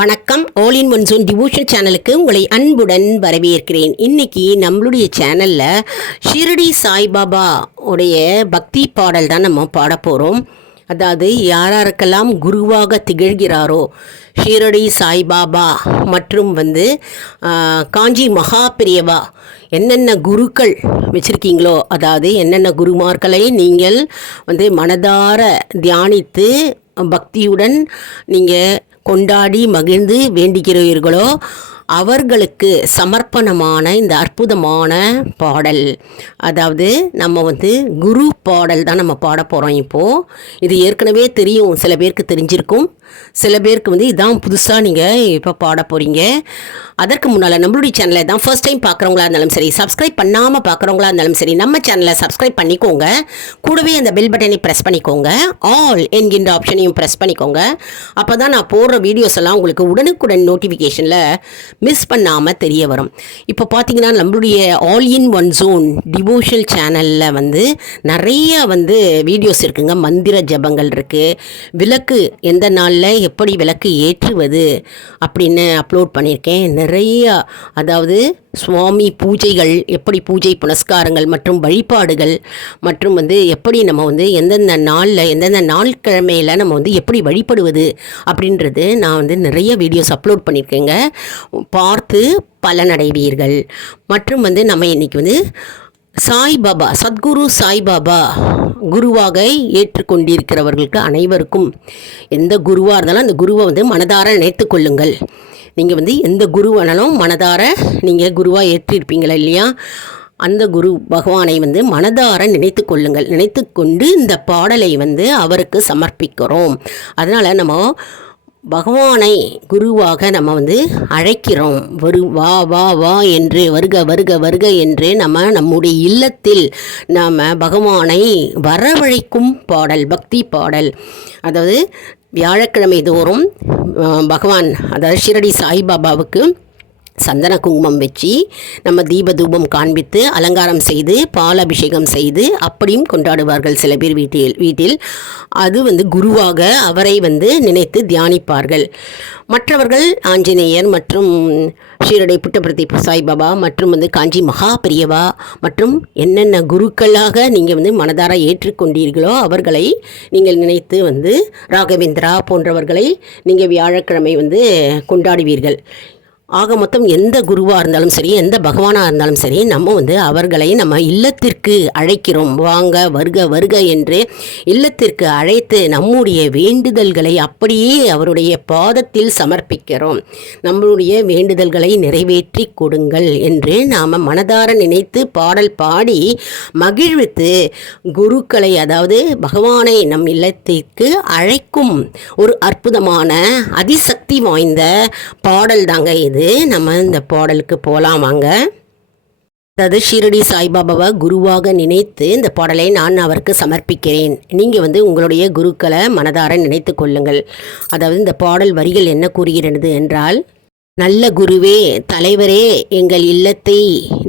வணக்கம். All in one zone devotion சேனலுக்கு உங்களை அன்புடன் வரவேற்கிறேன். இன்னைக்கு நம்மளுடைய சேனலில் ஷிரடி சாய்பாபா உடைய பக்தி பாடல் தான் நம்ம பாட போகிறோம் அதாவது யாராருக்கெல்லாம் குருவாக திகழ்கிறாரோ ஷீரடி சாய்பாபா மற்றும் வந்து காஞ்சி மகா பெரியவா என்னென்ன குருக்கள் வச்சுருக்கீங்களோ அதாவது என்னென்ன குருமார்களை நீங்கள் வந்து மனதார தியானித்து பக்தியுடன் நீங்கள் கொண்டாடி மகிழ்ந்து வேண்டுகிறீர்களோ அவர்களுக்கு சமர்ப்பணமான இந்த அற்புதமான பாடல். அதாவது நம்ம வந்து குரு பாடல் தான் நம்ம பாட போகிறோம் இப்போது இது ஏற்கனவே தெரியும் சில பேருக்கு தெரிஞ்சிருக்கும். சில பேருக்கு வந்து இதான் புதுசாக நீங்கள் இப்போ பாட போகிறீங்க அதற்கு முன்னால் நம்மளுடைய சேனலை தான் ஃபர்ஸ்ட் டைம் பார்க்குறவங்களா இருந்தாலும் சரி சப்ஸ்கிரைப் பண்ணாமல் பார்க்குறவங்களா இருந்தாலும் சரி நம்ம சேனலை சப்ஸ்கிரைப் பண்ணிக்கோங்க. கூடவே அந்த பெல் பட்டனை ப்ரெஸ் பண்ணிக்கோங்க. ஆல் என்கின்ற ஆப்ஷனையும் ப்ரெஸ் பண்ணிக்கோங்க. அப்போ தான் நான் போடுற வீடியோஸ் எல்லாம் உங்களுக்கு உடனுக்குடன் நோட்டிஃபிகேஷனில் மிஸ் பண்ணாமல் தெரிய வரும். இப்போ பார்த்தீங்கன்னா நம்மளுடைய all in one zone devotional சேனலில் வந்து நிறைய வந்து வீடியோஸ் இருக்குங்க. மந்திர ஜபங்கள் இருக்குது விளக்கு எந்த நாளில் எப்படி விளக்கு ஏற்றுவது அப்படின்னு அப்லோட் பண்ணியிருக்கேன். நிறையா அதாவது சுவாமி பூஜைகள் எப்படி பூஜை புனஸ்காரங்கள் மற்றும் வழிபாடுகள் மற்றும் வந்து எப்படி நம்ம வந்து எந்தெந்த நாளில் எந்தெந்த நாள் கிழமையில் நம்ம வந்து எப்படி வழிபடுவது அப்படின்றது நான் வந்து நிறைய வீடியோஸ் அப்லோட் பண்ணியிருக்கேங்க. பார்த்து பலனடைவீர்கள். மற்றும் வந்து நம்ம இன்றைக்கி வந்து சாய்பாபா சத்குரு சாய்பாபா குருவாக ஏற்றுக்கொண்டிருக்கிறவர்களுக்கு அனைவருக்கும் எந்த குருவாக இருந்தாலும் அந்த குருவை வந்து மனதார நினைத்து கொள்ளுங்கள். நீங்கள் வந்து எந்த குருவானாலும் மனதார நீங்கள் குருவாக ஏற்றிருப்பீங்களா இல்லையா? அந்த குரு பகவானை வந்து மனதார நினைத்து கொள்ளுங்கள். நினைத்து கொண்டு இந்த பாடலை வந்து அவருக்கு சமர்ப்பிக்கிறோம். அதனால் நம்ம பகவானை குருவாக நம்ம வந்து அழைக்கிறோம். வரு வா வா வா என்று வருக வருக வருக என்று நம்ம நம்முடைய இல்லத்தில் நாம் பகவானை வரவழைக்கும் பாடல் பக்தி பாடல். அதாவது வியாழக்கிழமை தோறும் பகவான் அதாவது ஷிரடி சாய்பாபாவுக்கு சந்தன குங்குமம் வச்சு நம்ம தீப தூபம் காண்பித்து அலங்காரம் செய்து பால் அபிஷேகம் செய்து அப்படியும் கொண்டாடுவார்கள் சில பேர் வீட்டில் வீட்டில். அது வந்து குருவாக அவரை வந்து நினைத்து தியானிப்பார்கள். மற்றவர்கள் ஆஞ்சநேயர் மற்றும் ஷீரடி புட்டபிரதி சாய்பாபா மற்றும் வந்து காஞ்சி மகா பெரியவா மற்றும் என்னென்ன குருக்களாக நீங்கள் வந்து மனதார ஏற்றுக்கொண்டீர்களோ அவர்களை நீங்கள் நினைத்து வந்து ராகவேந்திரா போன்றவர்களை நீங்கள் வியாழக்கிழமை வந்து கொண்டாடுவீர்கள். ஆக மொத்தம் எந்த குருவாக இருந்தாலும் சரி எந்த பகவானாக இருந்தாலும் சரி நம்ம வந்து அவர்களை நம்ம இல்லத்திற்கு அழைக்கிறோம். வாங்க வருக வருக என்று இல்லத்திற்கு அழைத்து நம்முடைய வேண்டுதல்களை அப்படியே அவருடைய பாதத்தில் சமர்ப்பிக்கிறோம். நம்மளுடைய வேண்டுதல்களை நிறைவேற்றி கொடுங்கள் என்று நாம் மனதார நினைத்து பாடல் பாடி மகிழ்வித்து குருக்களை அதாவது பகவானை நம் இல்லத்திற்கு அழைக்கும் ஒரு அற்புதமான அதிசக்தி வாய்ந்த பாடல் தாங்க இது. நம்ம இந்த பாடலுக்கு போகலாம் வாங்க. அதாவது ஷீரடி சாய்பாபாவை குருவாக நினைத்து இந்த பாடலை நான் அவருக்கு சமர்ப்பிக்கிறேன். நீங்கள் வந்து உங்களுடைய குருக்களை மனதார நினைத்து கொள்ளுங்கள். அதாவது இந்த பாடல் வரிகள் என்ன கூறுகிறது என்றால் நல்ல குருவே தலைவரே எங்கள் இல்லத்தை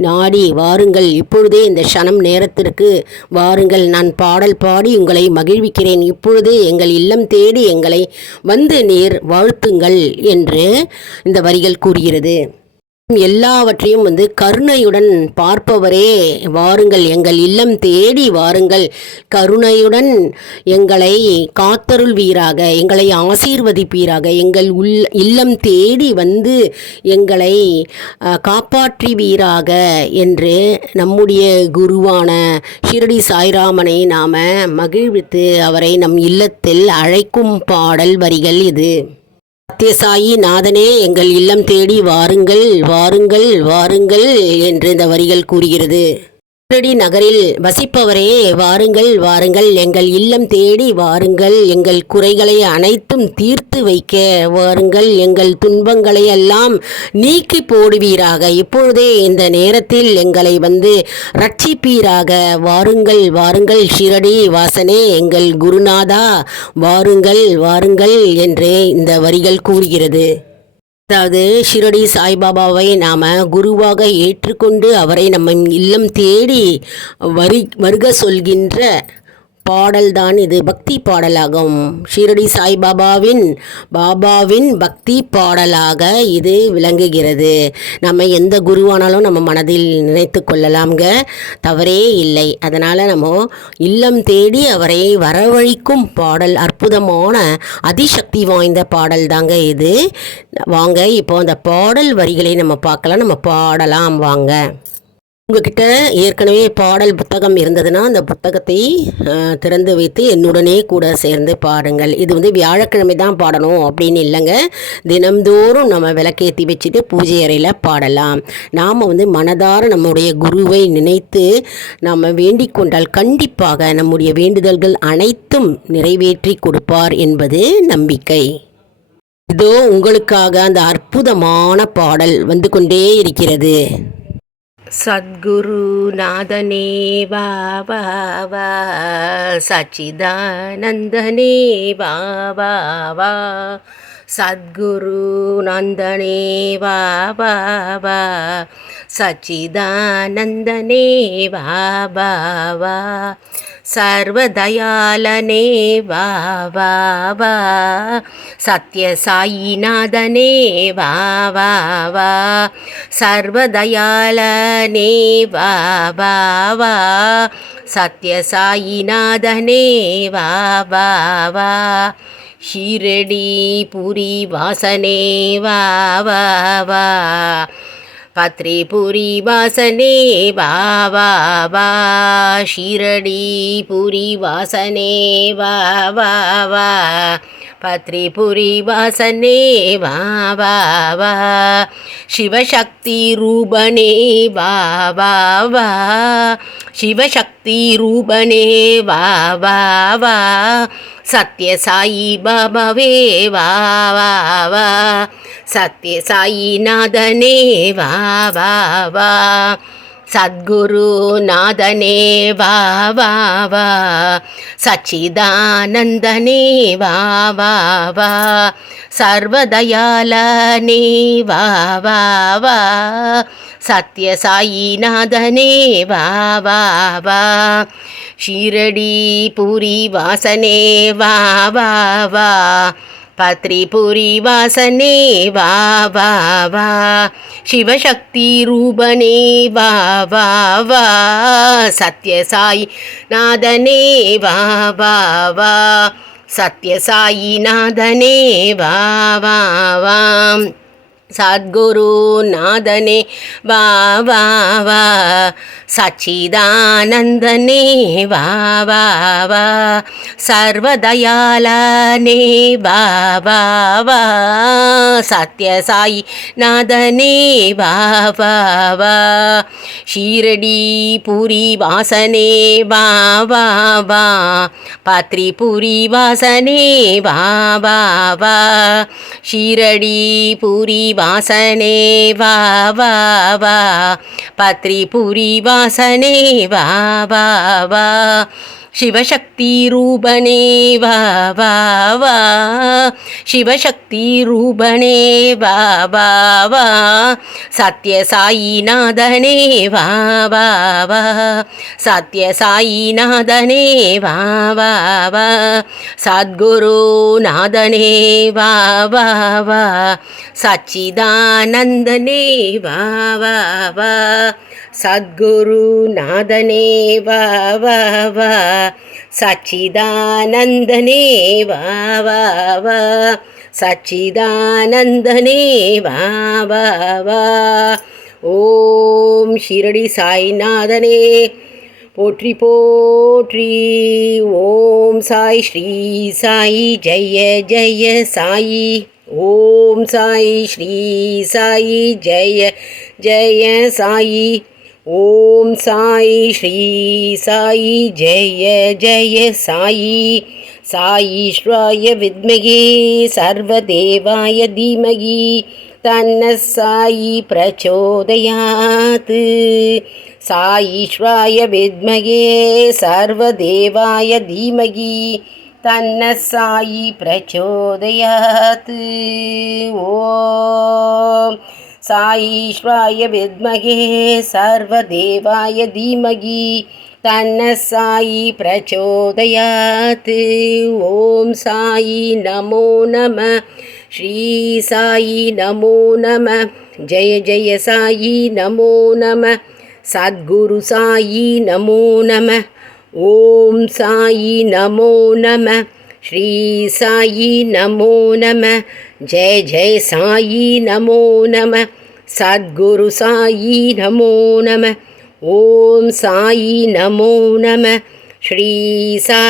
நாடி வாருங்கள். இப்பொழுதே இந்த க்ஷணம் நேரத்திற்கு வாருங்கள். நான் பாடல் பாடி உங்களை மகிழ்விக்கிறேன். இப்பொழுதே எங்கள் இல்லம் தேடி எங்களை வந்து நீர் வாழ்த்துங்கள் என்று இந்த வரிகள் கூறுகிறது. எல்லாவற்றையும் வந்து கருணையுடன் பார்ப்பவரே வாருங்கள் எங்கள் இல்லம் தேடி வாருங்கள். கருணையுடன் எங்களை காத்தருள்வீராக எங்களை ஆசீர்வதிப்பீராக எங்கள் உள் இல்லம் தேடி வந்து எங்களை காப்பாற்றுவீராக என்று நம்முடைய குருவான ஷிரடி சாய்ராமனை நாம் மகிழ்வித்து அவரை நம் இல்லத்தில் அழைக்கும் பாடல் வரிகள் இது. சத்யசாயி நாதனே எங்கள் இல்லம் தேடி வாருங்கள் வாருங்கள் வாருங்கள் என்று இந்த வரிகள் கூறுகிறது. ஷிரடி நகரில் வசிப்பவரே வாருங்கள் வாருங்கள். எங்கள் இல்லம் தேடி வாருங்கள். எங்கள் குறைகளை அனைத்தும் தீர்த்து வைக்க வாருங்கள். எங்கள் துன்பங்களை எல்லாம் நீக்கி போடுவீராக. இப்பொழுதே இந்த நேரத்தில் எங்களை வந்து ரட்சிப்பீராக வாருங்கள் வாருங்கள். ஷிரடி வாசனே எங்கள் குருநாதா. வாருங்கள் வாருங்கள் என்றே இந்த வரிகள் கூறுகிறது. அதாவது ஷிரடி சாய்பாபாவை நாம் குருவாக ஏற்றுக்கொண்டு அவரை நம்ம இல்லம் தேடி வரி வருக சொல்கின்ற பாடல்தான் இது. பக்தி பாடலாகும். ஷீரடி சாய்பாபாவின் பாபாவின் பக்தி பாடலாக இது விளங்குகிறது. நம்ம எந்த குருவானாலும் நம்ம மனதில் நினைத்து கொள்ளலாம்ங்க. தவறே இல்லை. அதனால் நம்ம இல்லம் தேடி அவரை வரவழைக்கும் பாடல் அற்புதமான அதிசக்தி வாய்ந்த பாடல் தாங்க இது. வாங்க இப்போ அந்த பாடல் வரிகளை நம்ம பார்க்கலாம். நம்ம பாடலாம். வாங்க. உங்ககிட்ட ஏற்கனவே பாடல் புத்தகம் இருந்ததுன்னா அந்த புத்தகத்தை திறந்து வைத்து என்னுடனே கூட சேர்ந்து பாடுங்கள். இது வந்து வியாழக்கிழமை தான் பாடணும் அப்படின்னு இல்லைங்க. தினம்தோறும் நம்ம விளக்கேற்றி வச்சுட்டு பூஜை அறையில் பாடலாம். நாம் வந்து மனதார நம்முடைய குருவை நினைத்து நாம் வேண்டிக் கொண்டால் கண்டிப்பாக நம்முடைய வேண்டுதல்கள் அனைத்தும் நிறைவேற்றி கொடுப்பார் என்பது நம்பிக்கை. இதோ உங்களுக்காக அந்த அற்புதமான பாடல் வந்து கொண்டே இருக்கிறது. சத்குரு நாதனே வா வா வா சச்சிதானந்தனே வா வா வா சத்குரு நந்தனே வா சர்வதயாலனே வா வா வா சத்ய சாயிநாதனே வா வா வா சர்வதயாலனே வா வா வா சத்ய சாயிநாதனே வா வா வா ஷிரடி புரி வாசனே வா வா வா पत्रिपुरीवासने वा वा वा शिरडीपुरीवासने वा पत्रिपुरीवासने वा वा वा शिवशक्तिरूपणे वा वा वा शिवशक्तिरूपणे वा वा वा सत्यसायी भवे वा वा वा வா சத்யசாயி பாபாவே வா வா வா சத்யசாயிநாதனே வா வா வா சத்குரு நாதனே வா வா வா சச்சிதானந்தனே வா வா வா சர்வதயாலனே வா வா வா சத்யசாயிநாதனே வா வா பத்ரிபுரி வாசனே வா வா வா சிவசக்தி ரூபனே வா வா வா சத்யசாயி நாதனே வா வா வா சத்யசாயி நாதனே வா வா வா சத்குருநாதனே வா வா வா. சச்சிதானந்தனே வா வா வா. சர்வதயாலனே வா வா வா. சத்யசாயி நாதனே வா வா வா. शिरडी पुरी वासने वा वा वा। पात्रिपुरी वासने वा वा शिरडी पुरी वासने वा वा वा। पात्रिपुरि वासने वा वा वा। शिवशक्तिरूपणे वा वा वा। शिवशक्तिरूपणे वा वा वा। सानादने वा वा वा। सानादने वा वा वा। सद्गुरुनादने वा वा वा। सच्चिदानन्दने वा वा वा। सद्गुरुनादने वा वा वा सच्चिदानन्दने वा वा वा सच्चिदानन्दने वा वा। वा ॐ शिरडि साईनादने पोट्रि पोट्रि। ॐ साई श्री साई जय जय साई। ॐ साई श्री साई जय जय साई। ॐ साई श्री साई जय जय साई। साईश्वाय विद्महे सर्वदेवाय धीमहि। तन्नः साई प्रचोदयात्। साईश्वाय विद्महे सर्वदेवाय धीमहि। तन्नः साई प्रचोदयात्। ओ साईश्वाय विद्महे सर्वदेवाय धीमहि तन्नः साई प्रचोदयात्। ॐ साई नमो नमः श्री साई नमो नमः जय जय साई नमो नमः सद्गुरु साई नमो नमः ॐ साई नमो नमः श्री साई नमो नमः जय जय साई नमो नमः। सद्गुरुसायी नमो नमः ॐ सा नमो नमः श्री सा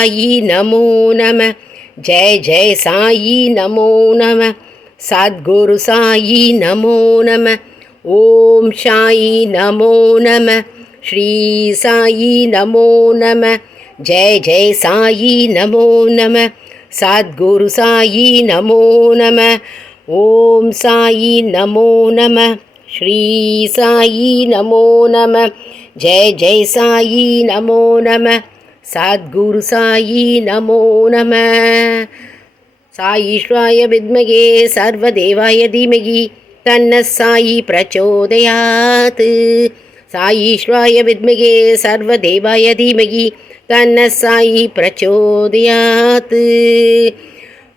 नमो नमः जय जय साई नमो नमः सद्गुरु साय नमो नमः ॐ सा नमो नमः श्री साई नमो नमः जय जय साई नमो नमः सद्गुरु साय नमो नमः ॐ सा नमो नमः श्री सा नमो नमः। जय जय साई नमो नमः। सद्गुरु साई नमो नमः। साश्वाय विद्महे सर्वदेवाय धीमहि तन्नः सा प्रचोदयात्। सा ईश्वाय विद्महे सर्वदेवाय धीमहि तन्नः सा प्रचोदयात्।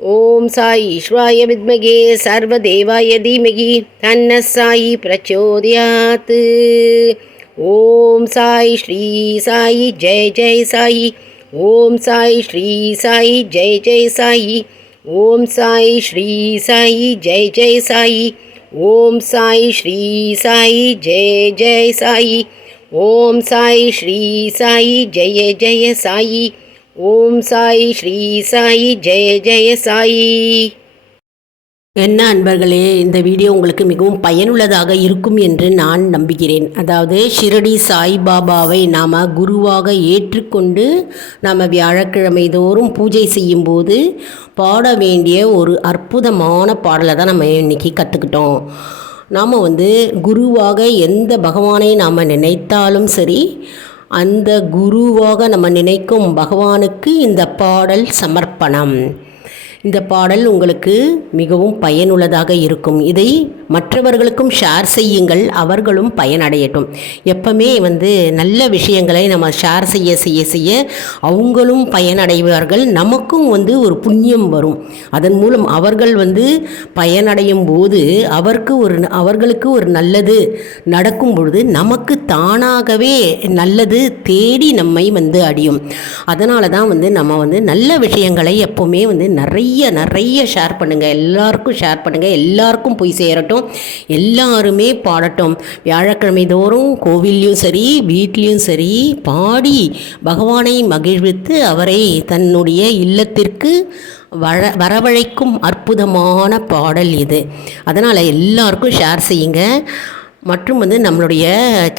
ॐ साईश्वाय विद्मगे सर्वदेवाय धीमहि तन्नः साई प्रचोदयात्। ॐ साई श्री साई जय जय साई। ॐ साई श्री साई जय जय साई। ॐ साई श्री साई जय जय साई। ॐ साई श्री साई जय जय साई। ॐ साई श्री साई जय जय साई। ஓம் சாய் ஸ்ரீ சாயி ஜெய ஜெய சாயி. என்ன அன்பர்களே இந்த வீடியோ உங்களுக்கு மிகவும் பயனுள்ளதாக இருக்கும் என்று நான் நம்புகிறேன். அதாவது ஷிரடி சாய்பாபாவை நாம் குருவாக ஏற்றுக்கொண்டு நாம் வியாழக்கிழமை தோறும் பூஜை செய்யும்போது பாட வேண்டிய ஒரு அற்புதமான பாடலை தான் நம்ம இன்றைக்கி கற்றுக்கிட்டோம் நாம் வந்து குருவாக எந்த பகவானை நாம் நினைத்தாலும் சரி அந்த குருவாக நம்ம நினைக்கும் பகவானுக்கு இந்த பாடல் சமர்ப்பணம். இந்த பாடல் உங்களுக்கு மிகவும் பயனுள்ளதாக இருக்கும். இதை மற்றவர்களுக்கும் ஷேர் செய்யுங்கள். அவர்களும் பயனடையட்டும். எப்பவுமே வந்து நல்ல விஷயங்களை நம்ம ஷேர் செய்ய செய்ய செய்ய அவங்களும் பயனடைவார்கள். நமக்கும் வந்து ஒரு புண்ணியம் வரும். அதன் மூலம் அவர்கள் வந்து பயனடையும் போது அவருக்கு ஒரு அவர்களுக்கு ஒரு நல்லது நடக்கும் பொழுது நமக்கு தானாகவே நல்லது தேடி நம்மை வந்து அடியும். அதனால தான் வந்து நம்ம வந்து நல்ல விஷயங்களை எப்போவுமே வந்து நிறைய நிறைய நிறைய ஷேர் பண்ணுங்கள் எல்லாருக்கும் ஷேர் பண்ணுங்கள் எல்லாருக்கும் போய் சேரட்டும். எல்லாருமே பாடட்டும். வியாழக்கிழமை தோறும் கோவில்லையும் சரி வீட்லேயும் சரி பாடி பகவானை மகிழ்வித்து அவரை தன்னுடைய இல்லத்திற்கு வர வரவழைக்கும் அற்புதமான பாடல் இது. அதனால் எல்லாருக்கும் ஷேர் செய்யுங்க. மற்றும் வந்து நம்மளுடைய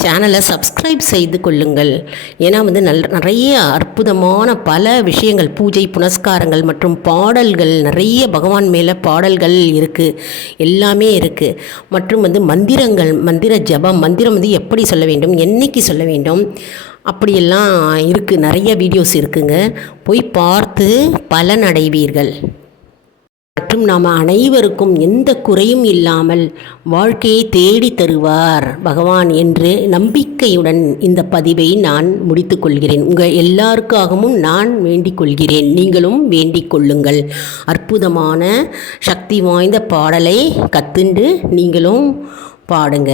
சேனலை சப்ஸ்கிரைப் செய்து கொள்ளுங்கள். ஏன்னா வந்து நல் நிறைய அற்புதமான பல விஷயங்கள் பூஜை புனஸ்காரங்கள் மற்றும் பாடல்கள் நிறைய பகவான் மேலே பாடல்கள் இருக்குது எல்லாமே இருக்குது மற்றும் வந்து மந்திரங்கள் மந்திர ஜபம் மந்திரம் வந்து எப்படி சொல்ல வேண்டும் என்னைக்கு சொல்ல வேண்டும் அப்படியெல்லாம் இருக்குது நிறைய வீடியோஸ் இருக்குங்க. போய் பார்த்து பலனடைவீர்கள் மற்றும் நாம் அனைவருக்கும் எந்த குறையும் இல்லாமல் வாழ்க்கையை தேடி தருவார் பகவான் என்று நம்பிக்கையுடன் இந்த பதிவை நான் முடித்து கொள்கிறேன். உங்கள் எல்லாருக்காகவும் நான் வேண்டிக் கொள்கிறேன். நீங்களும் வேண்டிக் கொள்ளுங்கள். அற்புதமான சக்தி வாய்ந்த பாடலை கத்துண்டு நீங்களும் பாடுங்க.